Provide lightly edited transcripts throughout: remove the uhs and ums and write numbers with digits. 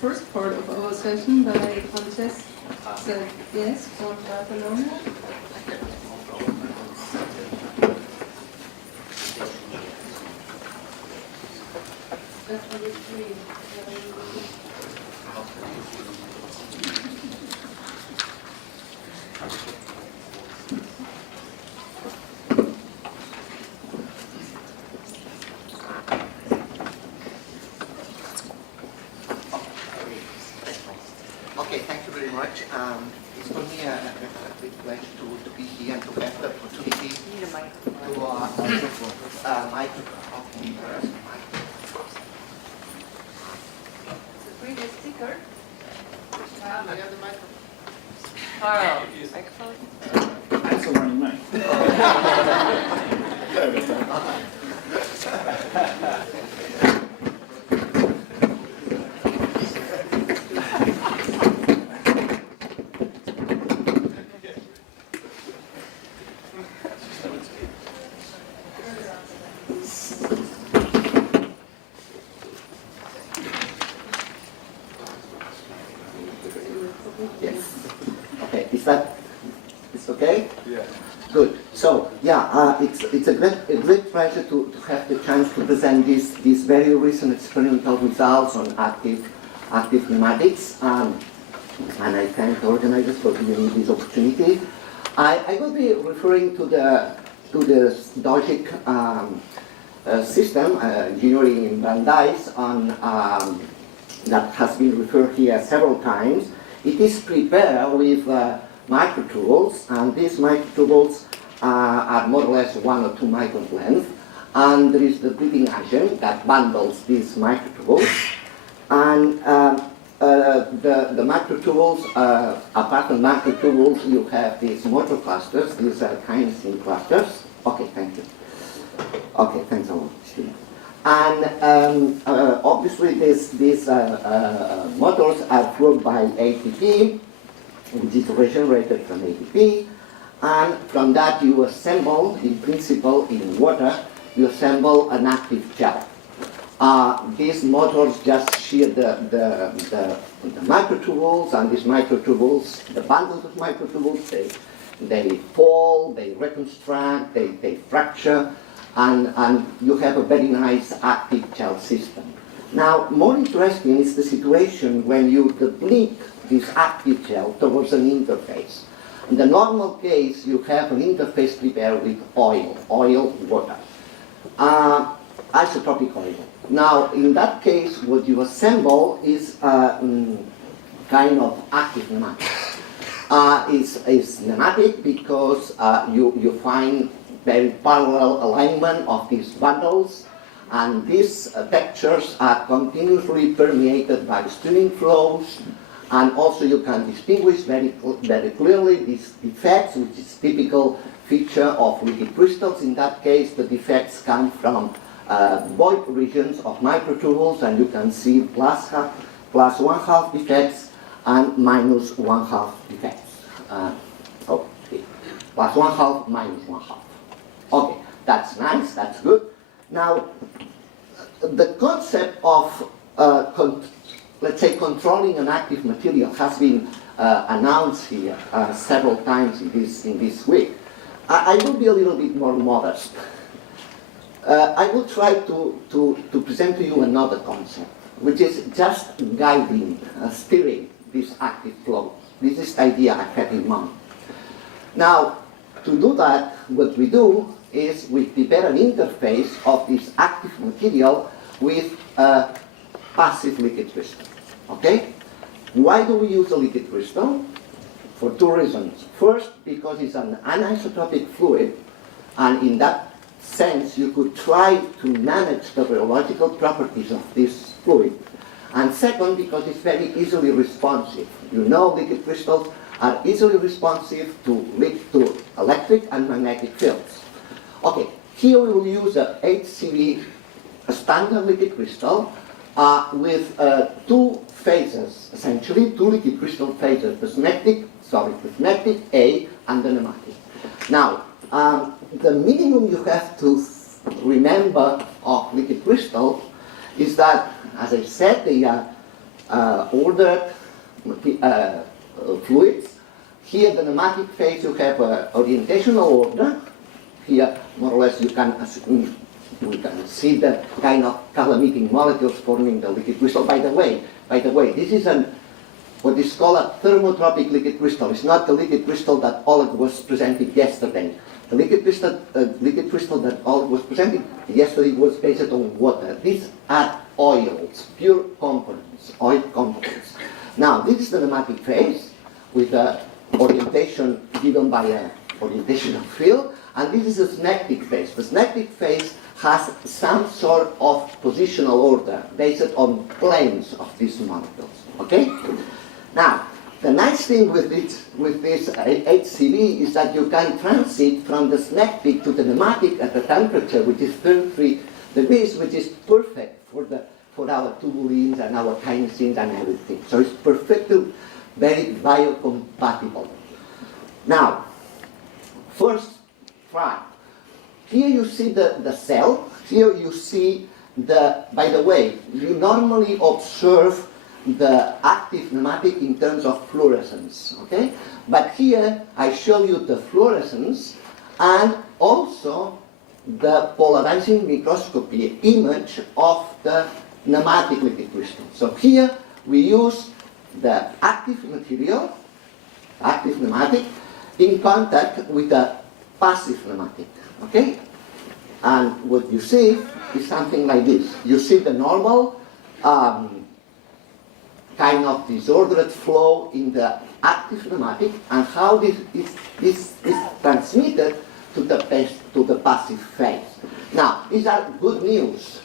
first part of our session by Francesc, yes, from Barcelona. That's on the screen. Okay, thank you very much. It's for me a big pleasure to be here and to have the opportunity to Previous speaker. I have the microphone. Carl, microphone. That's a running mic. Yes. Okay, it's okay? Yeah. Good. So, yeah, it's a great pleasure to have the chance to present these very recent experimental results on active nematics. And I thank the organizers for giving me this opportunity. I will be referring to the logic system, engineering in Brandeis, that has been referred here several times. It is prepared with microtubules, and these microtubules are more or less 1 or 2 micron length. And there is the breathing agent that bundles these microtubules. And the microtubules, apart from microtubules, you have these motor clusters. These are kinesin clusters. Okay, thank you. Okay, thanks a lot, Steve. And obviously these motors are fueled by ATP, which is regenerated from ATP. And from that you assemble, in principle, in water, you assemble an active gel. These motors just shear the microtubules, and these microtubules, the bundles of microtubules, they fall, they reconstruct, they fracture, and you have a very nice active gel system. Now, more interesting is the situation when you deplete this active gel towards an interface. In the normal case, you have an interface prepared with oil, water, isotropic oil. Now, in that case, what you assemble is kind of active nematics. It's nematic because you find very parallel alignment of these bundles, and these textures are continuously permeated by streaming flows, and also you can distinguish very clearly these defects, which is typical feature of liquid crystals. In that case, the defects come from void regions of microtubules, and you can see plus 1/2 defects and minus 1/2 defects. Okay, plus 1/2, minus 1/2. Okay, that's nice, that's good. Now, the concept of, let's say, controlling an active material has been announced here several times in this week. I will be a little bit more modest. I will try to present to you another concept, which is just guiding, steering this active flow. This is the idea I had in mind. Now, to do that, what we do is we prepare an interface of this active material with a passive liquid crystal. Okay? Why do we use a liquid crystal? For 2 reasons. First, because it's an anisotropic fluid, and in that sense you could try to manage the rheological properties of this fluid. And second, because it's very easily responsive. You know, liquid crystals are easily responsive to electric and magnetic fields. Okay, here we will use a HCV, a standard liquid crystal, with 2 phases, essentially 2 liquid crystal phases, the synaptic A and the nematic. Now, the minimum you have to remember of liquid crystals is that, as I said, they are ordered fluids. Here, the nematic phase, you have orientational order. Here, more or less, we can see the kind of color-emitting molecules forming the liquid crystal. By the way, this is what is called a thermotropic liquid crystal. It's not the liquid crystal that Oleg was presenting yesterday. The liquid crystal that Oleg was presenting yesterday was based on water. These are oils, pure components, oil components. Now, this is the nematic phase with the orientation given by an orientational field, and this is the synectic phase. The synectic phase has some sort of positional order based on planes of these molecules. Okay? Now, the nice thing with this HCV is that you can transit from the synectic to the nematic at a temperature which is 33 degrees, which is perfect for our tubulins and our kinesins and everything. So it's perfectly very biocompatible. Now, first try. Here you see the cell. Here you see by the way, you normally observe the active nematic in terms of fluorescence, okay? But here I show you the fluorescence and also the polarizing microscopy image of the nematic liquid crystal. So here we use the active material, active nematic, in contact with the passive nematic, okay? And what you see is something like this. You see the normal kind of disordered flow in the active nematic and how this is transmitted to the passive phase. Now, these are good news.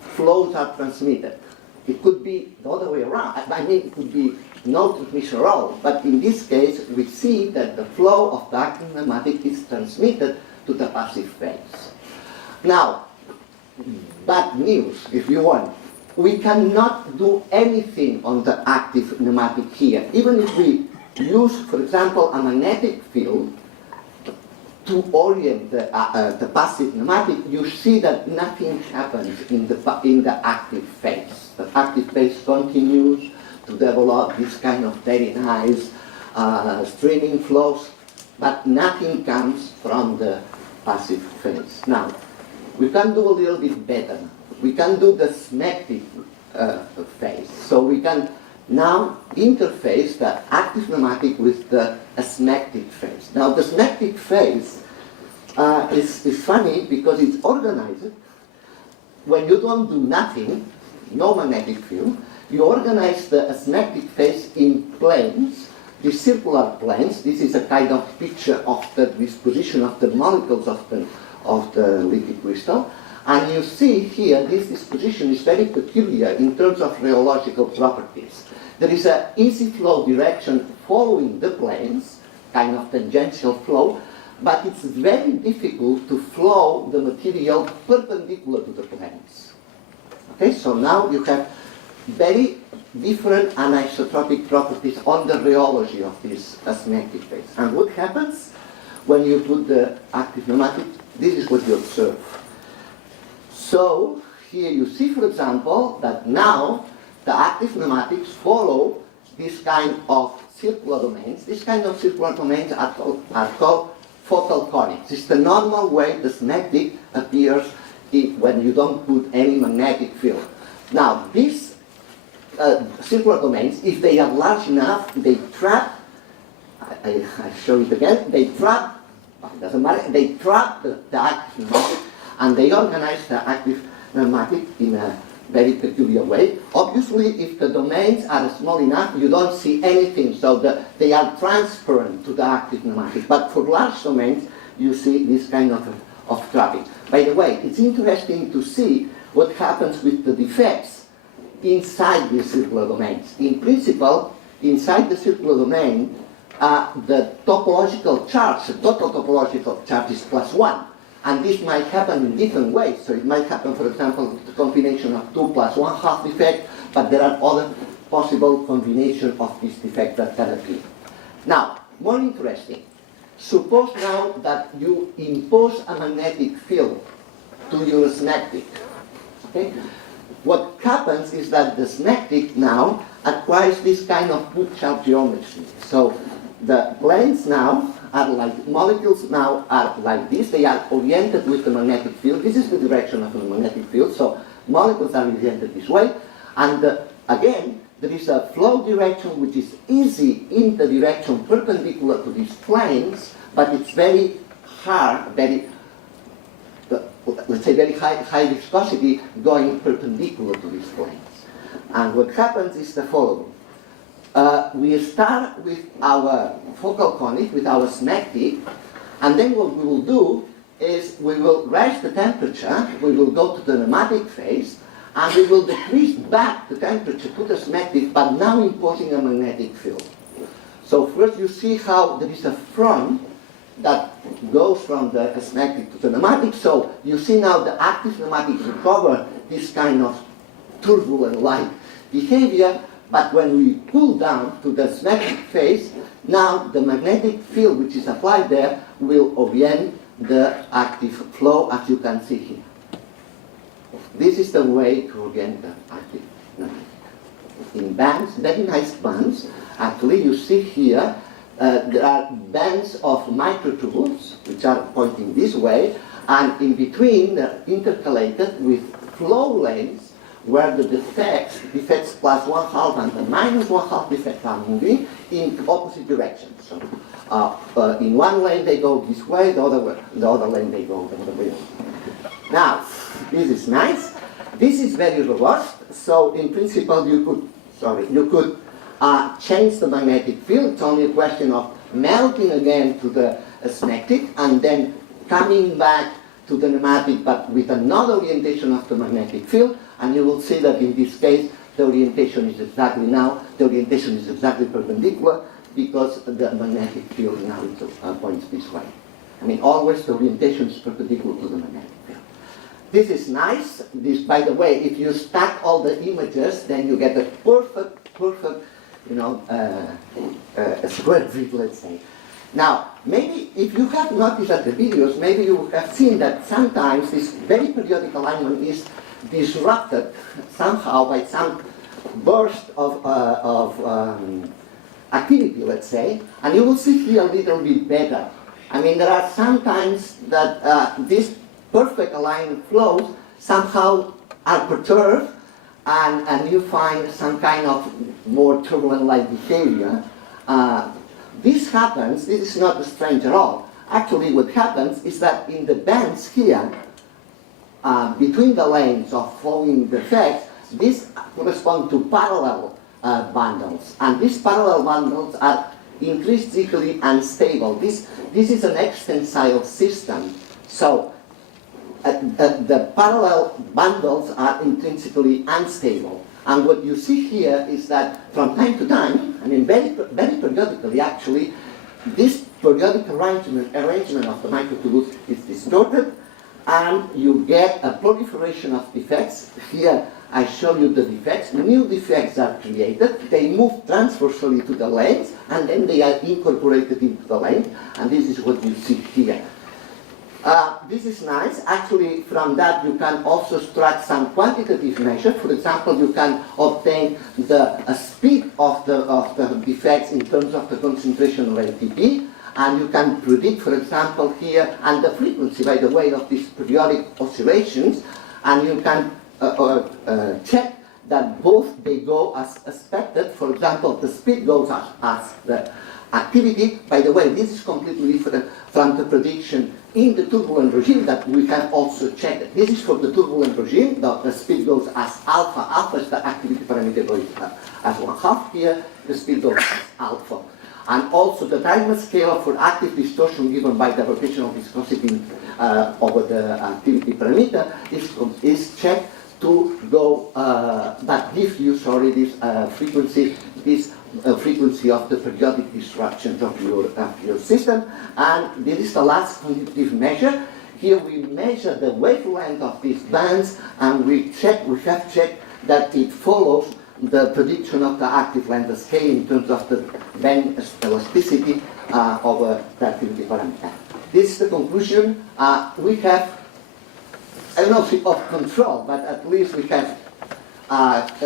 Flows are transmitted. It could be the other way around. I mean, it could be no transmission at all. But in this case, we see that the flow of the active nematic is transmitted to the passive phase. Now, bad news, if you want. We cannot do anything on the active nematic here. Even if we use, for example, a magnetic field to orient the passive nematic, you see that nothing happens in the active phase. The active phase continues to develop this kind of very nice streaming flows, but nothing comes from the passive phase. Now, we can do a little bit better. We can do the synectic phase. So we can now interface the active nematic with the synectic phase. Now the synectic phase is funny because it's organized. When you don't do nothing, no magnetic field, you organize the synectic phase in planes, the circular planes. This is a kind of picture of the disposition of the molecules of the liquid crystal. And you see here, this disposition is very peculiar in terms of rheological properties. There is an easy flow direction following the planes, kind of tangential flow, but it's very difficult to flow the material perpendicular to the planes. Okay, so now you have very different anisotropic properties on the rheology of this synectic phase. And what happens when you put the active nematic? This is what you observe. So here you see, for example, that now the active nematics follow this kind of circular domains. These kind of circular domains are called focal conics. It's the normal way the synectic appears when you don't put any magnetic field. Now, these circular domains, if they are large enough, they trap, I show it again, they trap, it doesn't matter, they trap the active nematic, and they organize the active nematic in a very peculiar way. Obviously, if the domains are small enough, you don't see anything, so they are transparent to the active nematic. But for large domains, you see this kind of trapping. By the way, it's interesting to see what happens with the defects inside these circular domains. In principle, inside the circular domain, the topological charge, the total topological charge is +1. And this might happen in different ways. So it might happen, for example, the combination of 2 + 1/2 defect, but there are other possible combinations of this defect that can appear. Now, more interesting, suppose now that you impose a magnetic field to your synectic. Okay? what happens is that the synaptic now acquires this kind of bookshelf geometry. So the planes now are like, molecules now are like this. They are oriented with the magnetic field. This is the direction of the magnetic field. So molecules are oriented this way. And again, there is a flow direction which is easy in the direction perpendicular to these planes, but it's very hard, very, let's say very high viscosity going perpendicular to these planes. And what happens is the following. We start with our focal conic, with our synaptic, and then what we will do is we will raise the temperature, we will go to the nematic phase, and we will decrease back the temperature to the synaptic, but now imposing a magnetic field. So first you see how there is a front that goes from the synaptic to the nematic. So you see now the active nematic recover this kind of turbulent-like behavior, but when we pull down to the synaptic phase, now the magnetic field which is applied there will orient the active flow, as you can see here. This is the way to orient the active nematic. In bands, very nice bands. Actually, you see here, there are bands of microtubules, which are pointing this way, and in between they're intercalated with flow lanes where the defects plus 1/2 and the minus 1/2 defects are moving in opposite directions. So in one lane they go this way, the other lane they go the other way. Now, this is nice. This is very robust, so in principle you could change the magnetic field. It's only a question of melting again to the synaptic and then coming back to the nematic, but with another orientation of the magnetic field, and you will see that in this case the orientation is exactly perpendicular because the magnetic field now points this way. I mean, always the orientation is perpendicular to the magnetic field. This is nice. This, by the way, if you stack all the images, then you get a perfect, square grid, let's say. Now, maybe if you have noticed at the videos, maybe you have seen that sometimes this very periodic alignment is disrupted somehow by some burst of activity, let's say, and you will see here a little bit better. I mean, there are sometimes that these perfect aligned flows somehow are perturbed, and you find some kind of more turbulent-like behavior. This happens, this is not strange at all. Actually, what happens is that in the bands here, between the lanes of flowing defects, these correspond to parallel bundles. And these parallel bundles are intrinsically unstable. This is an extensile system. So the parallel bundles are intrinsically unstable. And what you see here is that from time to time, I mean very periodically actually, this periodic arrangement of the microtubules is distorted, and you get a proliferation of defects. Here I show you the defects. New defects are created. They move transversally to the lanes, and then they are incorporated into the lane, and this is what you see here. This is nice. Actually, from that you can also extract some quantitative measures. For example, you can obtain the speed of the defects in terms of the concentration of ATP, and you can predict, for example, here, and the frequency, by the way, of these periodic oscillations, and you can check that both they go as expected. For example, the speed goes as the activity. By the way, this is completely different from the prediction in the turbulent regime that we have also checked. This is for the turbulent regime. The speed goes as alpha. Alpha is the activity parameter goes as 1/2 here. The speed goes as alpha. And also the time scale for active distortion given by the rotational viscosity over the activity parameter is checked to go, that gives you, this frequency of the periodic disruptions of your system. And this is the last quantitative measure. Here we measure the wavelength of these bands, and we have checked that it follows the prediction of the active length scale in terms of the band elasticity over the activity parameter. This is the conclusion. We have, I don't know if of control, but at least we have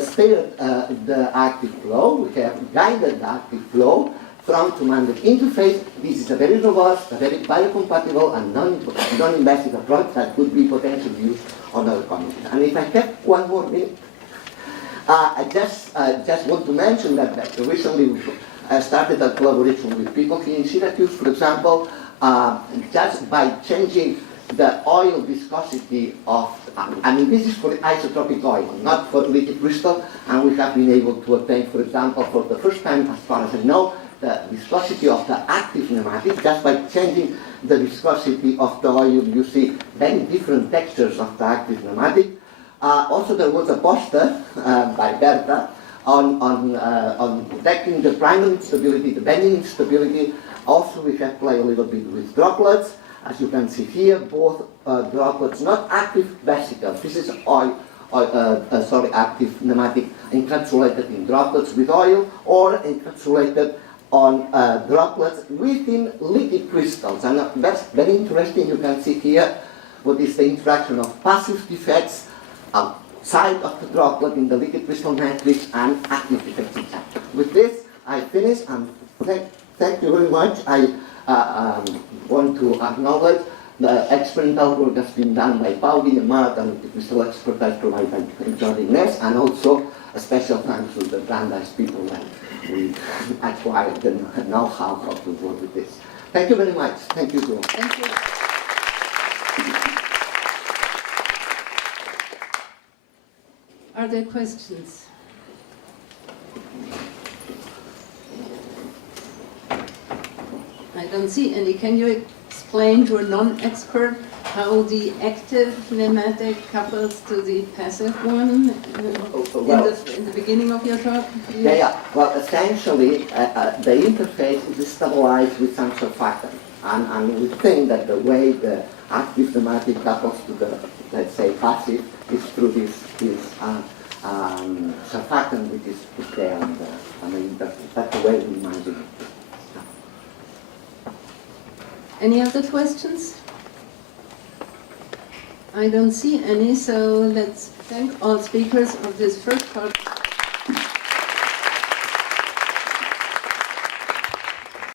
steered the active flow. We have guided the active flow from to mandate interface. This is a very robust, a very biocompatible and non-invasive approach that could be potentially used on other communities. And if I have one more minute, I just want to mention that recently we started a collaboration with people here in Syracuse, for example, just by changing the oil viscosity of, I mean, this is for isotropic oil, not for liquid crystal, and we have been able to obtain, for example, for the first time, as far as I know, the viscosity of the active nematic. Just by changing the viscosity of the oil, you see very different textures of the active nematic. Also, there was a poster by Berta on detecting the primary instability, the bending instability. Also, we have played a little bit with droplets. As you can see here, both droplets, not active vesicles. This is active nematic encapsulated in droplets with oil, or encapsulated on droplets within liquid crystals. And that's very interesting. You can see here what is the interaction of passive defects outside of the droplet in the liquid crystal matrix and active defects inside. With this, I finish, and thank you very much. I want to acknowledge the experimental work that's been done by Pauli and Mart and the crystal expertise provided by Jordi Ness, and also a special thanks to the Brandeis people that we acquired the know-how how to work with this. Thank you very much. Thank you, Joe. Thank you. Are there questions? I don't see any. Can you explain to a non-expert how the active nematic couples to the passive one in the beginning of your talk? Yeah. Well, essentially, the interface is stabilized with some surfactant. And we think that the way the active nematic couples to the, let's say, passive is through this surfactant which is there. And, I mean, that's the way we imagine it. Any other questions? I don't see any, so let's thank all speakers of this first part.